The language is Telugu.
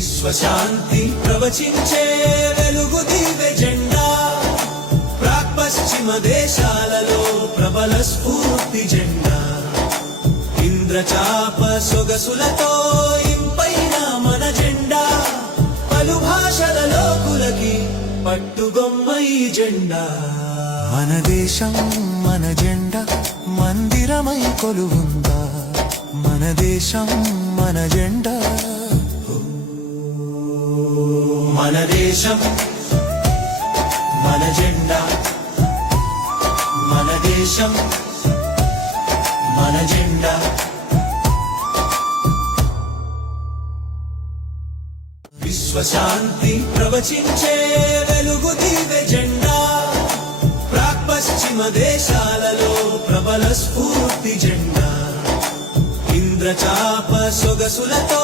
విశ్వశాంతి ప్రవచించే వెలుగు దివ్య జెండా, పశ్చిమ దేశాలలో ప్రబల స్ఫూర్తి జెండా, ఇంద్రచాప సొగసులతో ఇంపైన మన జెండా, పలు భాషల లోకులకి పట్టుగొమ్మ ఈ జెండా. మన దేశం మన జెండా మందిరమై కొలువుందా, మన దేశం మన జెండా. మన దేశం మన జెండా, మన దేశం మన జెండా. విశ్వశాంతి ప్రవచించే వెలుగు దివ్య జెండా, పశ్చిమ దేశాలలో ప్రబల స్ఫూర్తి జెండా, ఇంద్రచాప సొగసులతో